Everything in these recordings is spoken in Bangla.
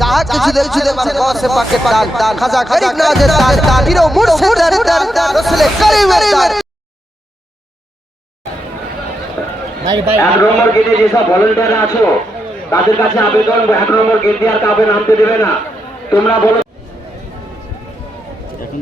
चाह কিছু দে বার গসে পাকে দান খাজা গরিব নওয়াজের দান পীর মুর্শিদের দান রাসূল করিমের দান। এক নম্বর গেটে যেসব ভলেন্টিয়ার আছো তাদের কাছে আবেদন, এক নম্বর গেট দিয়ে আর কাউকে নামতে দেবে না। তোমরা বলো এখন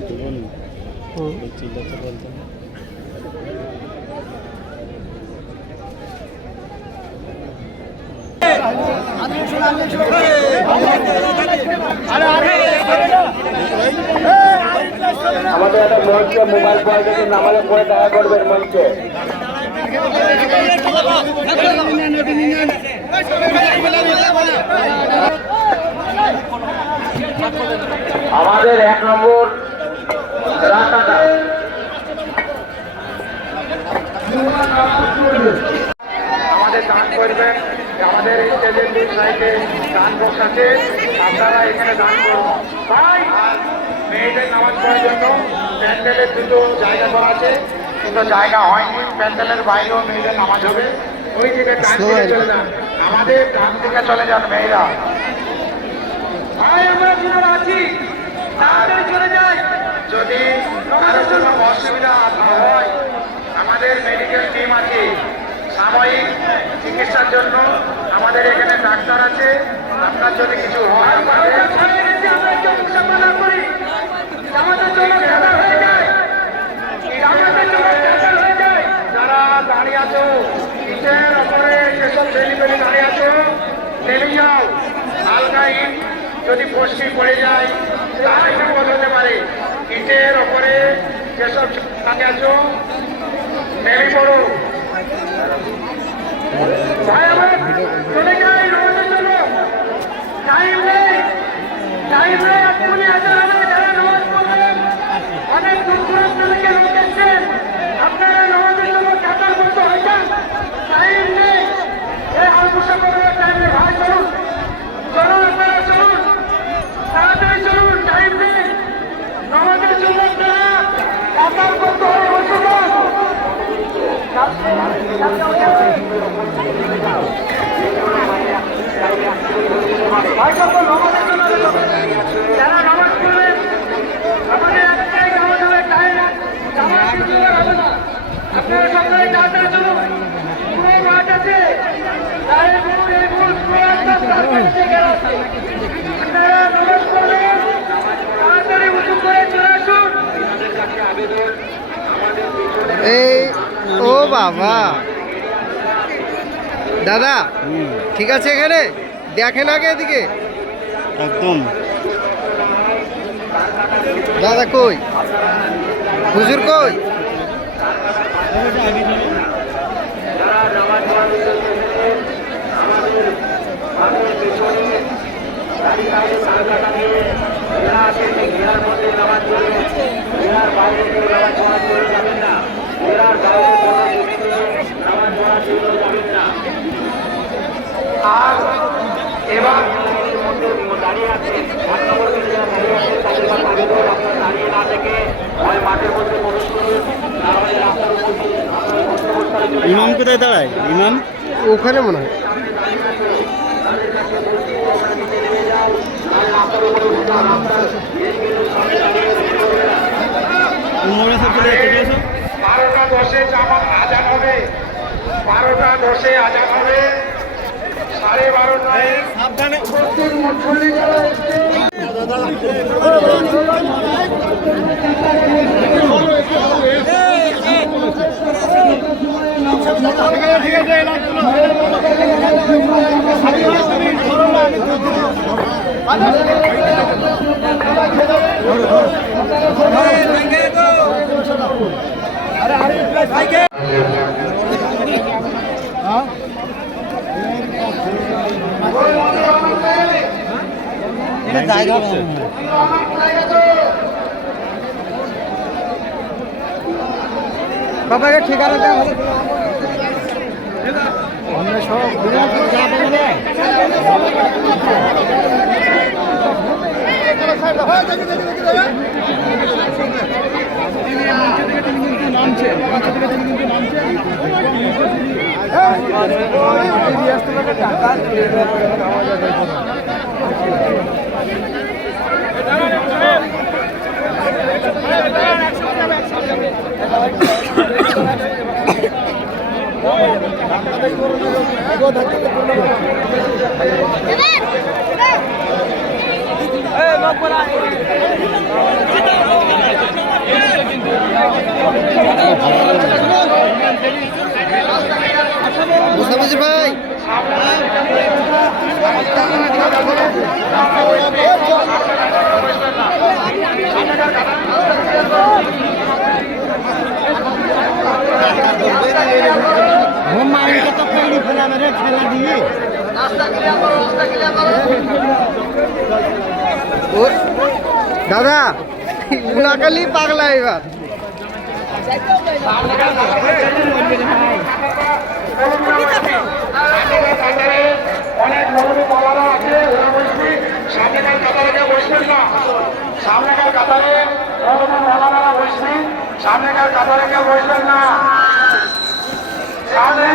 আমাদের একটা মঞ্চে মোবাইল পয়েন্টে নামালে পরে দেখা করবেন মঞ্চে। আমাদের এক নম্বর রাস্তাটা আমাদের দান করবেন। আমাদের এই স্টেজের দুই সাইডে দান বক্স আছে, আপনারা এখানে দান করুন। ভাই মেয়েদের নামাজ পড়ার জন্য প্যান্ডেলের দুটো জায়গা করা আছে, কিন্তু জায়গা হয়নি। প্যান্ডেলের বাইরেও মেয়েদের নামাজ হবে। ওই থেকে ডান দিকে চলে যান, আমাদের ডান দিকে চলে যান মেয়েরা। ভাই আমরা যারা আছি তাড়াতাড়ি চলে যাই। যদি কারোর জন্য অসুবিধা হয় আমাদের মেডিকেল টিম আছে, সাময়িক চিকিৎসার জন্য আমাদের এখানে ডাক্তার আছে। আপনার যদি কিছু হয় যারা দাঁড়িয়ে আছো নিচের ওপরে যেসব ডেলিভারি দাঁড়িয়ে আছো নেমে যাও। হালকা ইট যদি বৃষ্টি পড়ে যায় তাহলে বিপদ হতে পারে। ইটের ওপরে যেসব দাঁড়িয়ে আছো নেমে পড়ো। ভাই আমার চলে যাই, রোজের জন্য টাইম নেই, এক্ষুনি হাজার হবে। যারা নামাজ পড়বেন অনেক দূর দূরান্ত থেকে লোক এসছেন, আপনারা নামাজের জন্য কাতার করতে হয়ে যান। টাইম নেই, এই আলমুসা করার টাইম নেই। ভাই চলুন চলুন, আপনারা চলুন, তাড়াতাড়ি চলুন, টাইম নেই। নামাজের জন্য আপনারা কাতার করতে হবে। যারা নামাজ পড়বেন আমাদের একটাই নামাজ হবে, টাইম নামাজ হবে না। আপনারা সবাই তাড়াতাড়ি চলুন, পুরো মাঠ আছে। আপনারা নামাজ পড়বেন, তাড়াতাড়ি উঁচু করে চলে আসুন। এই ও বাবা দাদা ঠিক আছে, এখানে দেখেন আগে এদিকে একদম। দাদা কই, হুজুর কই? আর এবার দাঁড়িয়ে আছে দাঁড়িয়ে না থেকে মাঠের মধ্যে প্রবেশ করুন। ইমাম কোথায় দাঁড়ায়? ইমাম ওখানে মনে হয়। বারোটা দশে আজান হবে, 12টা 10-এ আজান হবে। 12:30টায় সাবধানে উপস্থিত মুসল্লি যারা বাবাকে ঠিকানা দেওয়া হবে। নামছে মুস্তাফিজ ভাই দাদা উনাকালি পাগলা এবার অনেক মরুমি বাবারা আছে ওরা বসবি সামনেকার কাতারে কেউ বসবেন না সামনেকার কাতারে মরুমি বাবারা বসবি সামনেকার কাতারে কেউ বসবেন না সামনে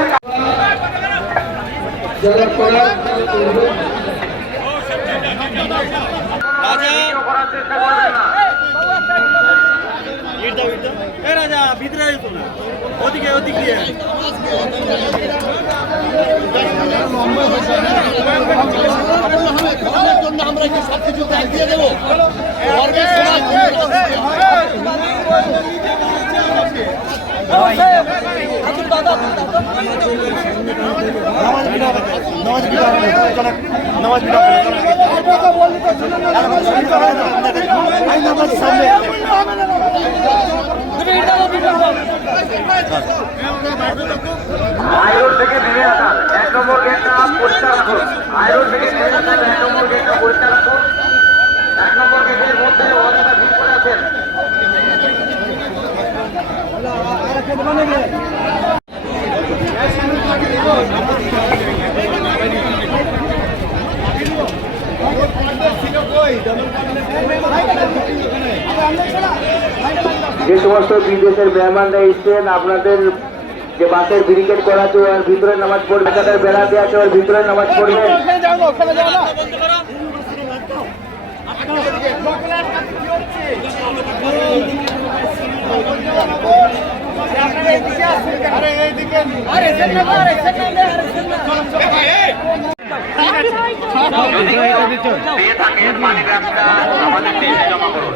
করার চেষ্টা করবেন না রাজা ভিতরে ওদিকে ওদিকে আমরা কি সবকিছু ব্যাগ দিয়ে দেবো হাইরোড থেকে নেমে আসান 1 নম্বর গেটটা পরিষ্কার রাখুন হাইরোড থেকে নেমে আসান 1 নম্বর গেটটা পরিষ্কার রাখুন 1 নম্বর গেটের মধ্যে অযথা ভিড় করে আছেন যে সমস্ত বিদেশের মেহমানরা এসছেন আপনাদের যে বাসের ব্যারিকেড করা আছে ওর ভিতরে নামাজ পড়বে তাদের বেড়া দিয়ে আছে ওর ভিতরে নামাজ পড়বেন দিয়ে থাকে পানি ব্যবসা আমাদের দেশে জমা করুন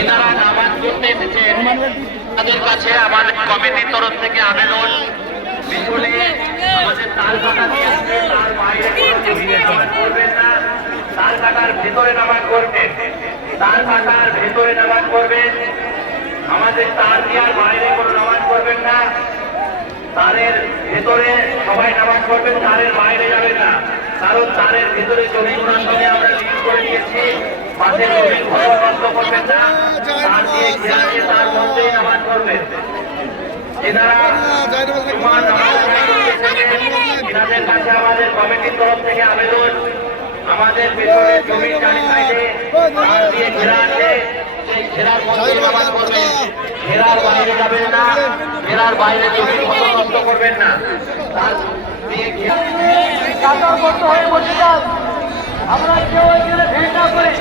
এনারা নামাজ পড়তে এসেছেন তাদের কাছে আমাদের কমিটির তরফ থেকে আবেদন পিছনে আমাদের তাল কাটা দিয়ে আসবে তার বাইরে নামাজ পড়বেন না তাল কাটার ভেতরে নামাজ পড়বেন তাল কাটার ভেতরে নামাজ পড়বেন আমাদের তার দেওয়ার বাইরে কোনো নামাজ পড়বেন না তারের ভেতরে সবাই নামাজ পড়বেন তারের বাইরে যাবেন না কারণ তারের ভেতরে জমিগুলোর সঙ্গে আমরা লিঙ্ক করে দিয়েছি পাশের জমির ঘর বন্ধ করবেন না তার দিয়ে ঘেরাকে তার মধ্যেই নামাজ পড়বেন এনারা জুমার নামাজ এনাদের কাছে আমাদের কমিটির তরফ থেকে আবেদন আমাদের পেছনে জমির চারি সাইডে তার দিয়ে ঘেরা আছে সেই ঘেরার মধ্যে নামাজ পড়বেন ঘেরার বাইরে যাবেন না ঘেরার বাইরে জমির ঘর বন্ধ করবেন না তার দিয়ে কাতারবদ্ধ হয়ে বসে যান আমরা কেউ এখানে ভিড় না করে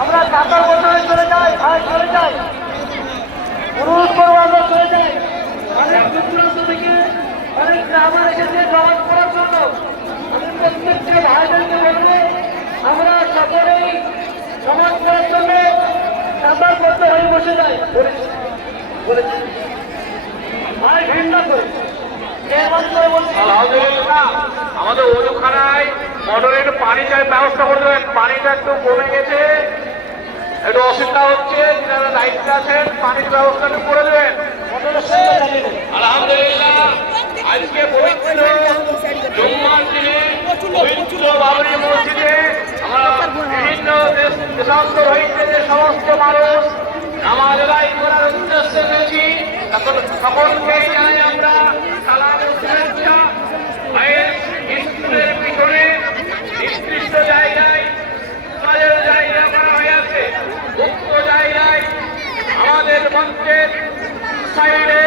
আমরা কাতারবদ্ধ হয়ে চলে যাই ভাই চলে যাই অনুরোধ করবো আমরা চলে যাই অনেক দূরান্ত থেকে অনেক গ্রামার এসেছে নামাজ পড়ার জন্য আমি প্রত্যেকটা ভাইদেরকে বলবো আমরা সকলেই নামাজ পড়ার জন্য কাতারবদ্ধ হয়ে বসে যাই বলেছি ভাই ভিড় না করে আলহামদুলিল্লাহ আমাদের ওজুখানায় মোটরে একটু পানি চাই ব্যবস্থা করে দেবেন পানিটা একটু কমে গেছে একটু অসুবিধা হচ্ছে যারা দায়িত্বে আছেন পানির ব্যবস্থা একটু করে দেবেন আলহামদুলিল্লাহ আজকে পবিত্র জুম্মার দিনে পবিত্র বাবরি মসজিদে আমরা বিভিন্ন দেশান্তর হইতে যে সমস্ত মানুষ নামাজ আদায় করার উদ্দেশ্যে এসেছি সকলকেই জানাই আমরা সালাম ও শুভেচ্ছা ভাইয়ের স্কুলের পিছনে নির্দিষ্ট জায়গায় কাজের জায়গা করা হয়ে আছে মুক্ত জায়গায় আমাদের মঞ্চের সাইডে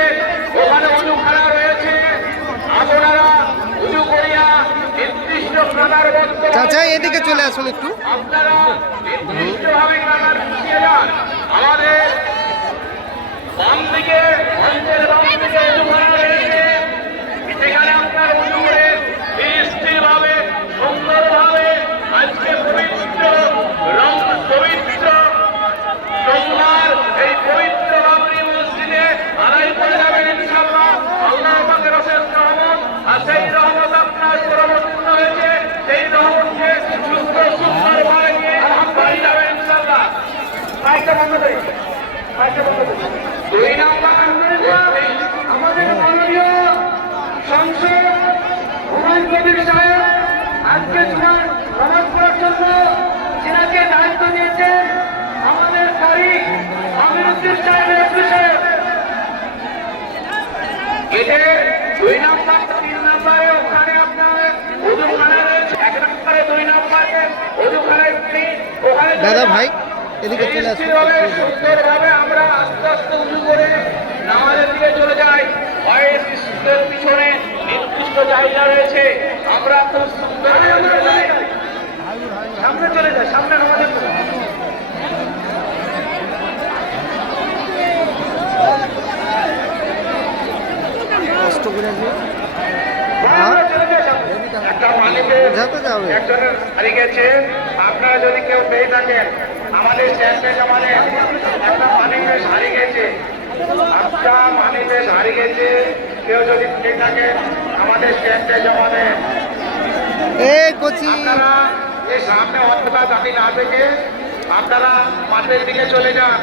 ওখানে উজুখানা রয়েছে আপনারা উজু করিয়া নির্দিষ্ট কাতার বন্ধ চাচা এদিকে চলে আসুন একটু আপনারা নির্দিষ্টভাবে কাতার পিছিয়ে যান আমাদের বাম দিকে মঞ্চের বাম দিকে দোকান রয়েছে, সেখানে আপনার উজুরে স্থিরভাবে সুন্দরভাবে আজকে পবিত্র রং পবিত্র সোমবার এই পবিত্র বাবরি মসজিদে আদায় করে যাবেন ইনশাআল্লাহ। আল্লাহ পাকের অশেষ রহমত, আর সেই রহমত আপনার পরবর্তী হয়েছে, সেই রহমতকে সুন্দরভাবে নিয়ে বাড়ি যাবেন ইনশাআল্লাহ। মাইকটা বন্ধ করি, মাইকটা বন্ধ করি। 2 নম্বর আমাদের মাননীয় সংসদ হুমায়ুন কবির সাহেব আজকে জুমার নামাজ পড়ার জন্য যিনাকে দায়িত্ব দিয়েছেন আমাদের তারিখ আমিরুদ্দিন সাহেবের অফিসে এতে 2 নম্বর 3 নম্বরে ওখানে আপনার উজুখানা রয়েছে, 1 নম্বরে 2 নম্বরে উজুখানায় ওখানে দাদা ভাই এদিকে চলে আসুন। সুন্দরভাবে আমরা আস্তে আস্তে উঁচু করে নামাজের দিকে চলে যাই। পায়ের পিছনে নির্দিষ্ট জায়গা রয়েছে, আমরা খুব সুন্দর সামনে চলে যাই, সামনে আমাদের কষ্ট করে একটা মালিকের একজনের হারিয়ে গেছে। আপনারা যদি কেউ পেয়ে থাকেন আমাদের স্ট্যান্ডে জমানে একটা মালিকের হারিয়ে গেছে, একটা মালিকের হারিয়ে গেছে, কেউ যদি পেয়ে থাকেন আমাদের স্ট্যান্ডে জমানে। আপনারা এই সামনে অতটা দাবি না থেকে আপনারা মাঠের দিকে চলে যান।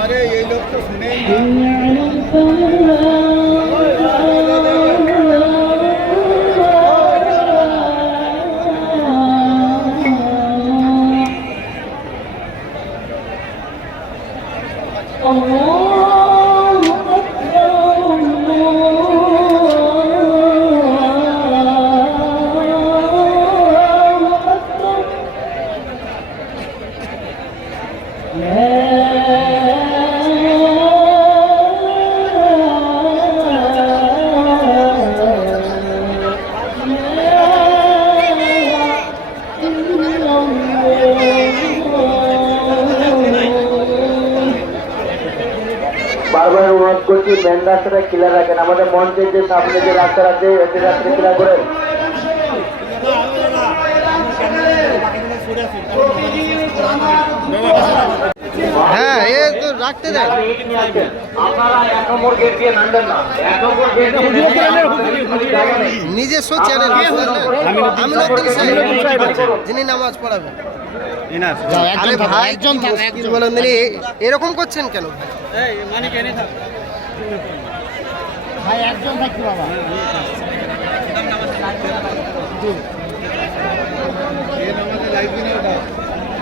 আরে এই লোক তো শুনেই না। বারবার অনুরোধ করছি মেন রাস্তাটা ক্লিয়ার রাখেন। আমাদের মঞ্চের যে সামনে যে রাস্তা আছে এটি রাস্তা ক্লিয়ার করেন। হ্যাঁ, এ তো রাখতে দেন। আপনারা 1 নম্বর গেট দিয়ে নামবেন না। 1 নম্বর গেট দিয়ে নিজস্ব চ্যানেল আমিনুদ্দিন সাহেব যিনি নামাজ পড়াবেন। আরে ভাই একজন মুশকিল বলেন দিন, এরকম করছেন কেন ভাই? এই মানিক এনে থাক ভাই একজন থাকতে বাবা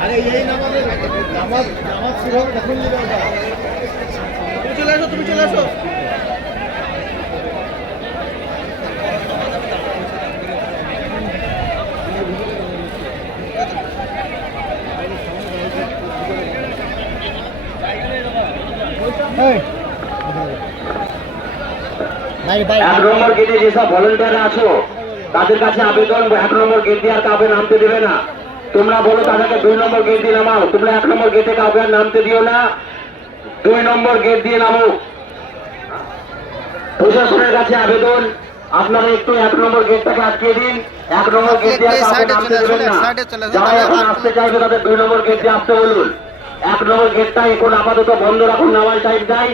আরে এই নামাজে নামাজ শুরু হবে তখন তুমি চলে আসো ভাই ভাই 1 নম্বর গেটে যেসব ভলেন্টিয়ার আছো তাদের কাছে আবেদন, 1 নম্বর গেট দিয়ে আর কাউকে নামতে দেবে না। তোমরা বলো তাদেরকে 2 নম্বর গেট দিয়ে নামাও। তোমরা 1 নম্বর গেটে কাউকে আর নামতে দিও না, 2 নম্বর গেট দিয়ে নামো। প্রশাসনের কাছে আবেদন, আপনারা একটু 1 নম্বর গেটটাকে আটকিয়ে দিন। 1 নম্বর গেট দিয়ে আর কাউকে নামতে দেবেন না। যারা এখন আসতে চাইবে তাদের 2 নম্বর গেট দিয়ে আসতে বলুন। 1 নম্বর গেটটা এখন আপাতত বন্ধ রাখুন, নামাজ টাইম যাই।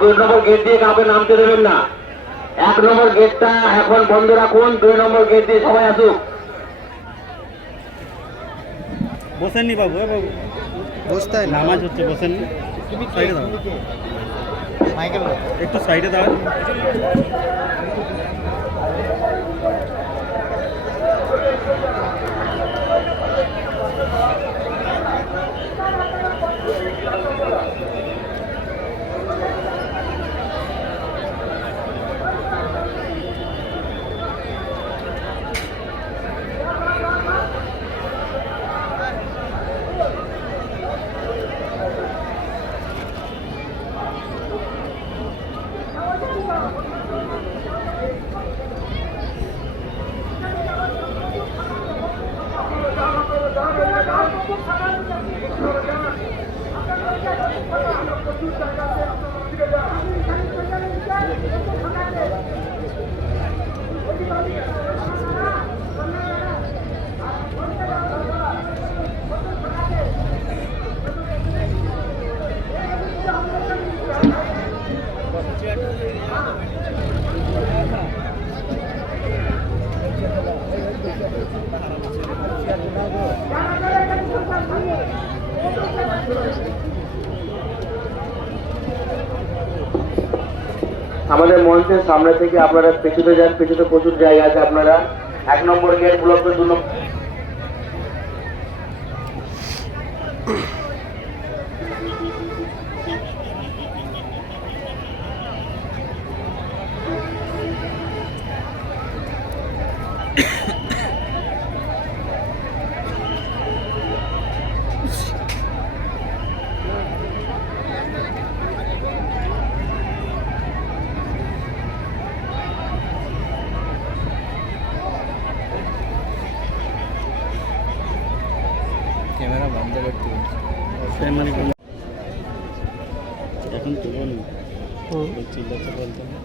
2 নম্বর গেট দিয়ে কাউকে নামতে দেবেন না। 1 নম্বর গেটটা এখন বন্ধ রাখুন, 2 নম্বর গেট দিয়ে সবাই আসুক। বসেননি বাবু, এ বাবু বুঝতে হয় না। নামাজ হচ্ছে, বসেননি। সাইডে দাও, একটু সাইডে দাও। আমাদের মঞ্চের সামনে থেকে আপনারা পেছনে যান, পেছনে প্রচুর জায়গা আছে। আপনারা 1 নম্বর গেট ব্লক করে 2 নম্বর ক্যামেরা বন্ধ করতে এখন তো বলুন চিল্লাতে বলতে না।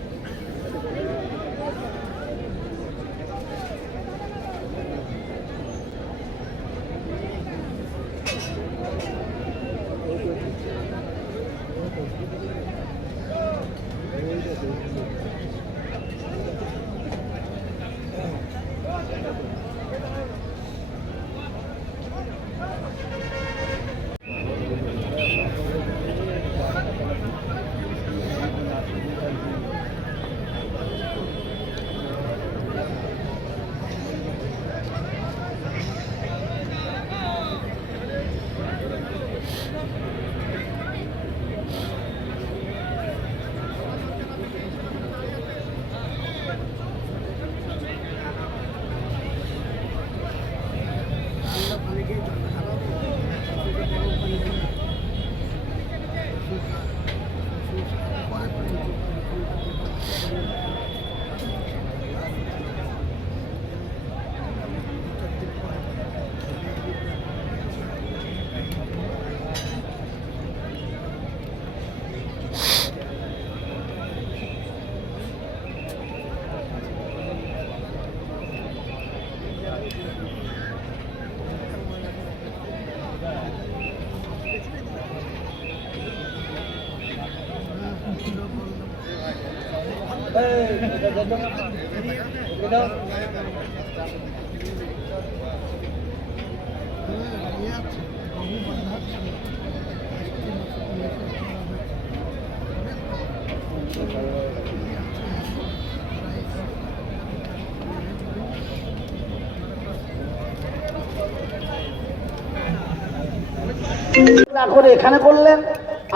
না করে এখানে করলেন।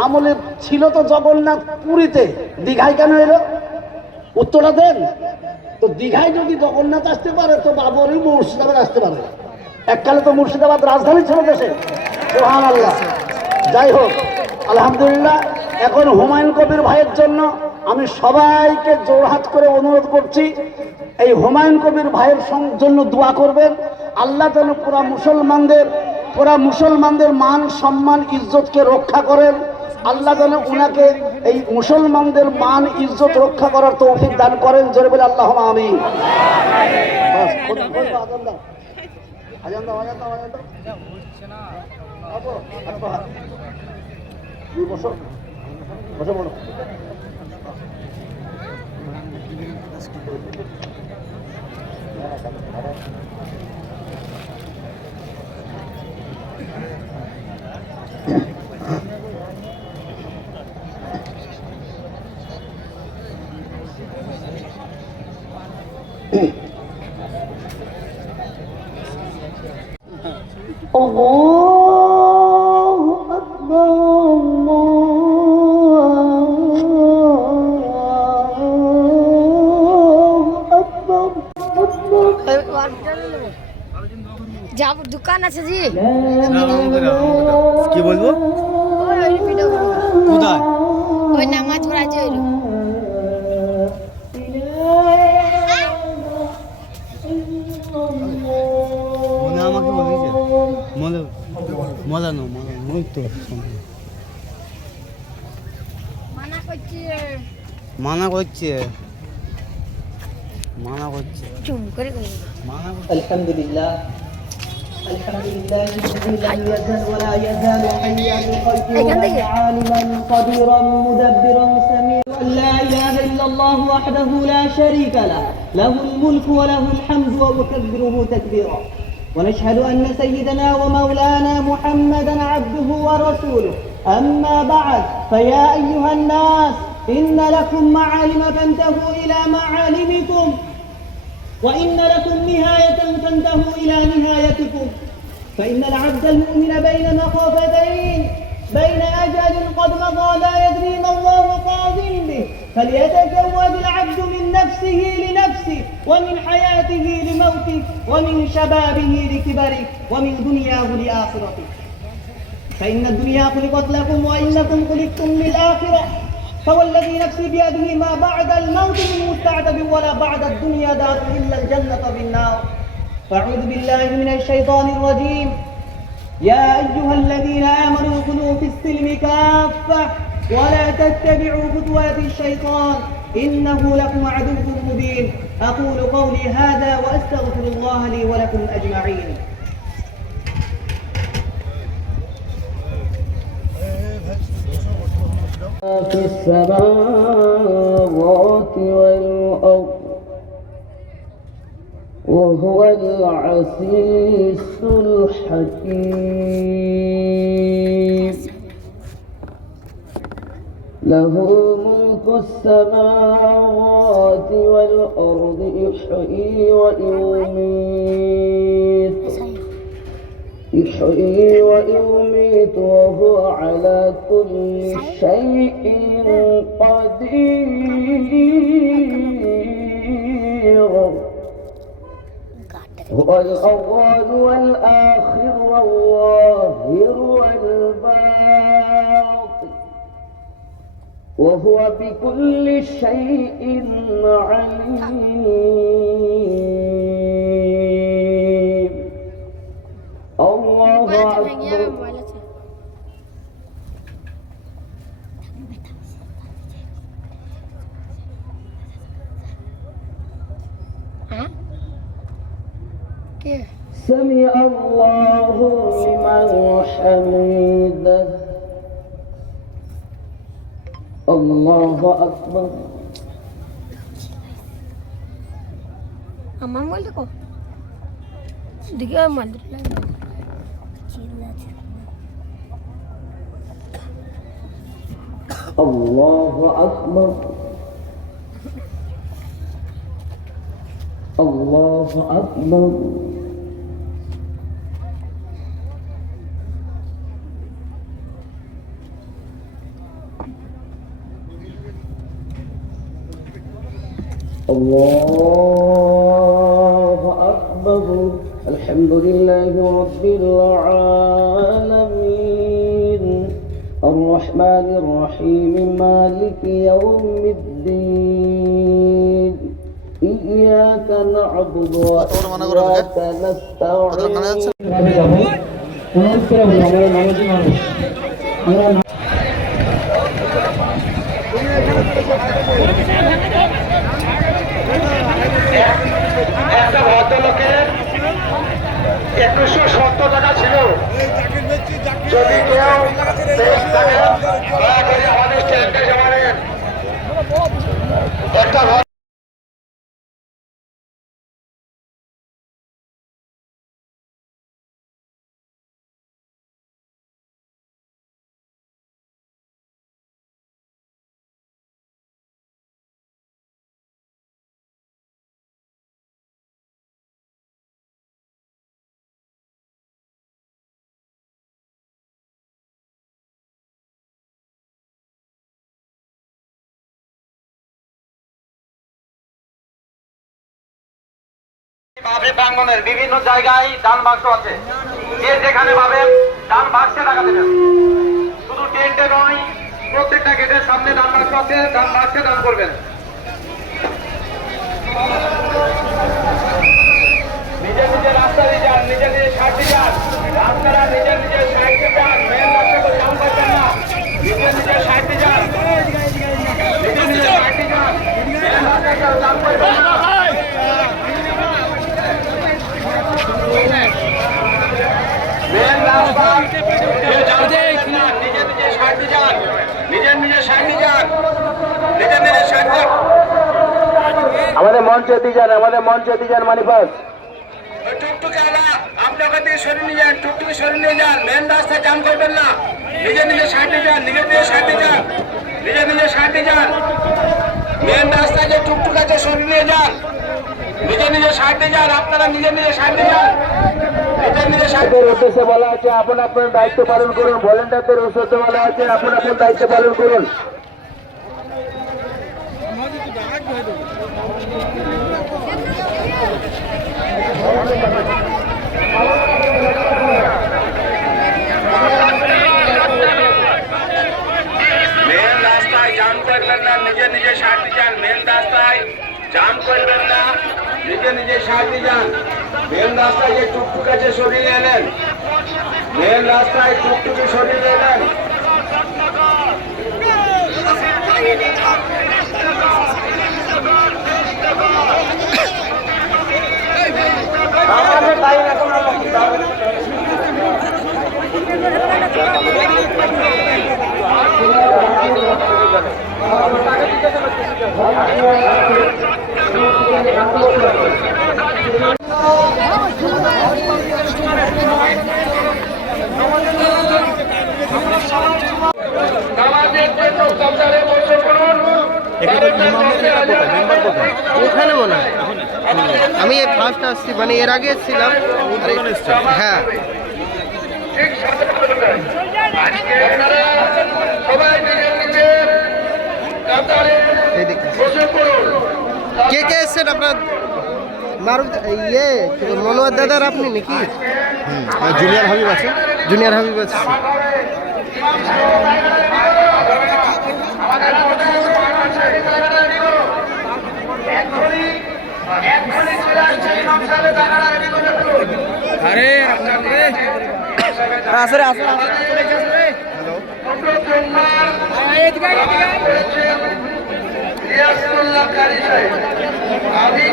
আমলে ছিল তো জগন্নাথ পুরীতে, দীঘায় কেন এলো? উত্তরটা দেন তো। দীঘায় যদি জগন্নাথ আসতে পারে তো বাবরই মুর্শিদাবাদ আসতে পারে। এককালে তো মুর্শিদাবাদ রাজধানী ছিল দেশে। সুবহানাল্লাহ। যাই হোক, আলহামদুলিল্লাহ। এখন হুমায়ুন কবির ভাইয়ের জন্য আমি সবাইকে জোড়হাত করে অনুরোধ করছি, এই হুমায়ুন কবির ভাইয়ের জন্য দোয়া করবেন। আল্লাহ যেন পুরা মুসলমানদের মান সম্মান ইজ্জতকে রক্ষা করেন। আল্লাহ যেন উনাকে এই মুসলমানদের মান ইজ্জত রক্ষা করার তৌফিক দান করেন। জোরে বলে আল্লাহুম্মা আমিন। Allahu Akbar, Allahu Akbar, যাব দোকান আছে জি। কি বলবো? ওই ভিডিও কোথায়? ওই নামাজ পড়া যে মনে আমাকে বলেছে মজানো ওই তো মানা করছি মানা করছে চুম করে মানা করছে। আলহামদুলিল্লাহ। الحمد لله الذي لم يزل ولا يزال حيا قيوما عالما قديرا مدبرا سميعا لا اله الا الله وحده لا شريك له له الملك وله الحمد ونكبره تكبيرا ونشهد ان سيدنا ومولانا محمدا عبده ورسوله اما بعد فيا ايها الناس ان لكم معالم فانتهوا الى معالمكم وإن لكم نهاية تنتهوا إلى نهايتكم فإن العبد المؤمن بين مخافتين بين أجل قد مضى لا يدري ما الله قاض به فليتزود العبد من نفسه لنفسه ومن حياته لموته ومن شبابه لكبره ومن دنياه لآخرته فإن الدنيا خلقت لكم وإنكم خلقتم للآخرة فوالذي نفسي بيده ما بعد الموت من مستعتب ولا بعد الدنيا دار إلا الجنة بالنار فأعوذ بالله من الشيطان الرجيم يا أيها الذين آمنوا ادخلوا في السلم كافة ولا تتبعوا خطوات الشيطان إنه لكم عدو مبين أقول قولي هذا وأستغفر الله لي ولكم أجمعين في السماوات والأرض وهو العزيز الحكيم له ملك السماوات والأرض يحيي ويميت وهو على كل شيء قدير هو الأول والآخر والظاهر والباطن وهو بكل شيء عليم الله أكبر سمع الله لمن حمده الله أكبر আমার মোবাইল দেখো দিকে মোবাইল الله أكبر الله أكبر الله أكبر الحمد لله رب العالمين الرحمن الرحيم مالك يوم الدين إياك نعبد وإياك نستعين একটা ভদ্রলোকের 2170 টাকা ছিল। যদি কেউ দয়া করে আমাদের স্ট্যান্ডে জমা নেন। একটা মাহফিল প্রাঙ্গণের বিভিন্ন জায়গায় দান বাক্স আছে, যে যেখানে পাবেন দান বাক্সে টাকা দেবেন। শুধু টেন্টে নয়, প্রত্যেকটা গেটের সামনে দান বাক্স আছে, দান বাক্সে দান করবেন। নিজের নিজের রাস্তা দিয়ে যান, নিজের নিজের সাইডে যান, আপনারা নিজের নিজের সাইডে যান, মেন রাস্তা করে দান করবেন না। নিজের নিজের সাইডে যান, নিজের নিজের সাইডে যান, মেন রাস্তা করে দান করবেন না। আমাদের মঞ্চে দিয়ে যান, আমাদের মঞ্চে দিয়ে যান মানিপাস। টুকটুকে আপনাকে দিয়ে সরিয়ে নিয়ে যান, টুকটুকে সরিয়ে নিয়ে যান, মেন রাস্তায় জাম করবেন না। নিজের নিজের সাইডে যান, নিজের নিজের সাইডে যান, নিজের নিজের সাইডে যান। মেন রাস্তায় যে টুকটুক আছে সরিয়ে নিয়ে যান, নিজের নিজের সাইডে যান, আপনারা নিজের নিজের সাইডে যান। নিজের নিজের সাইডের উদ্দেশ্যে বলা আছে আপন আপনার দায়িত্ব পালন করুন। ভলেন্টিয়ারদের উদ্দেশ্যে বলা আছে আপন আপনার দায়িত্ব পালন করুন। মেন রাস্তায় জাম করবেন না, নিজের নিজের সাইডে যান। মেন রাস্তায় জাম করবেন না, নিজে নিজে সাইডে যান। মেন রাস্তায় যে টুকটুক আছে সরিয়ে এলেন, মেন রাস্তায় টুকটুকি সরিয়ে এলেন। ওখানে মনে হয় আমি ফার্স্ট আসছি, মানে এর আগে এসেছিলাম। হ্যাঁ কে কে এসছেন আপনার? মারুফ ইয়ে মনোয়ার দাদার আপনি নাকি? জুনিয়র হাবিব আছে, জুনিয়র হাবিব আছে। আসরে আসরে আমি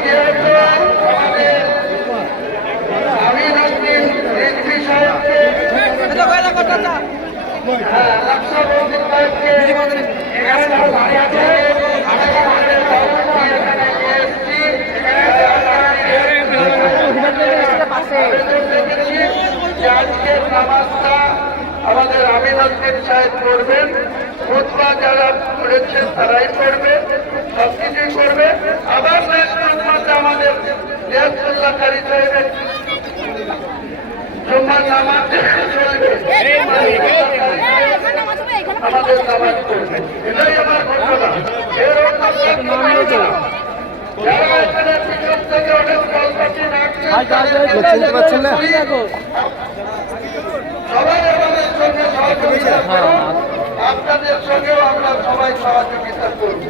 আবেদন রেখেছি যে আজকের নামাজটা আমাদের আমিনুদ্দিন সাহেব করবেন, খুতবা যারা করেছেন তারাই করবে, সবকিছুই করবে। আবার নেক্সট খুতবাতে আমাদের রিয়াজুল্লাহ কারি সাহেবের জুম্মার নামাজ চলবে, আমাদের নামাজ করবে। এটাই আমার ঘোষণা। এর অন্য যারা এখানে পিছন থেকে অনেক জলপাতি চিনতে পারছেন না? সবাই আমাদের সঙ্গে সহযোগিতা করুন, আপনাদের সঙ্গেও আমরা সবাই সহযোগিতা করব।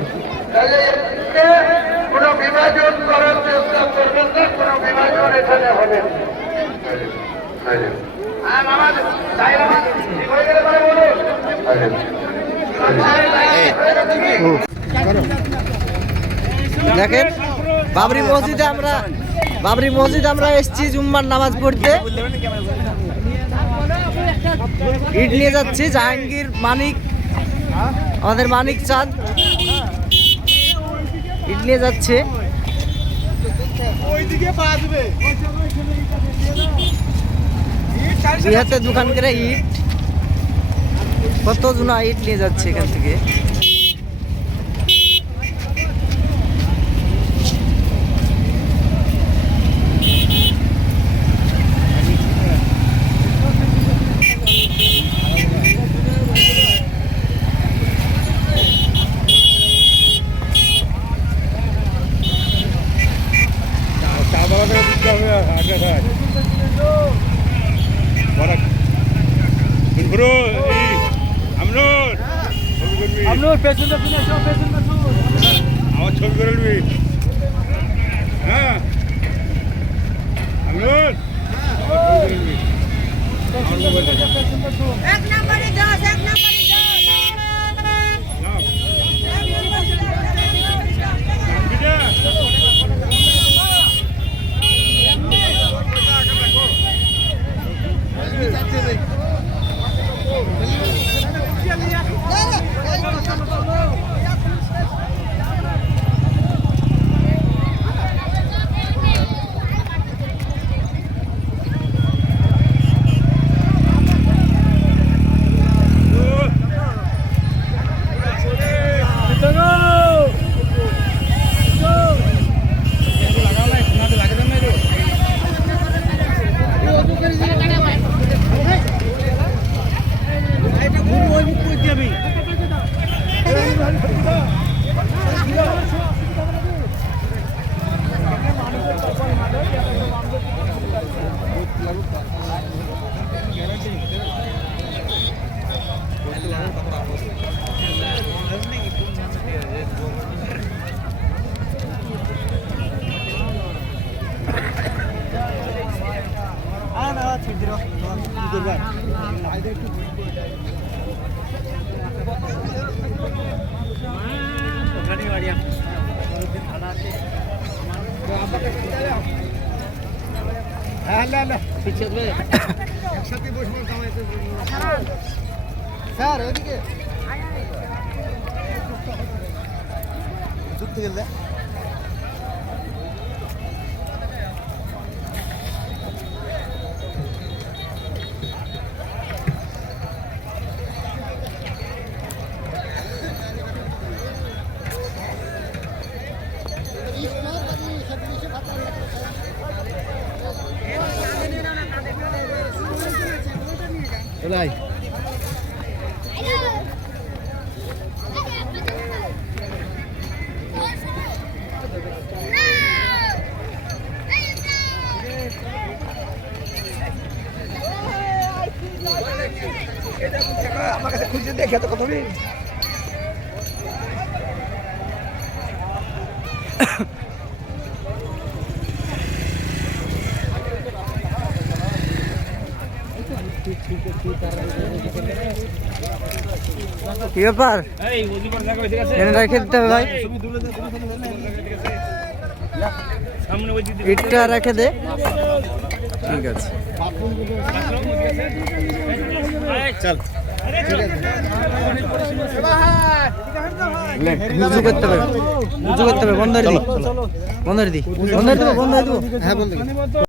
তাহলে এতে কোনো বিভাজন করার চেষ্টা করবেন না, কোনো বিভাজন এখানে হবে না। দেখেন বাবরি মসজিদে আমরা এসেছি জুম্মার নামাজ পড়তে। ইট নিয়ে যাচ্ছি জাহাঙ্গীর মানিক, আমাদের মানিক চাঁদ ইট নিয়ে যাচ্ছে। দুই হাতে দোকান করে ইট, কত জনা ইট নিয়ে যাচ্ছে এখান থেকে। আমার ছবি করে নিবি। হ্যাঁ আমনুর এক নম্বরে 10 এক নম্বরে স্যার ওইদিকে যুক্ত গেলে চলাই আমার কাছে খুঁজে দেখে তো কথা বলি কি ব্যাপার এনে রেখে দিতে হবে ভাই ইটটা রেখে দে ঠিক আছে চল উঁচু করতে হবে বন্ধ করে দি হ্যাঁ বন্ধ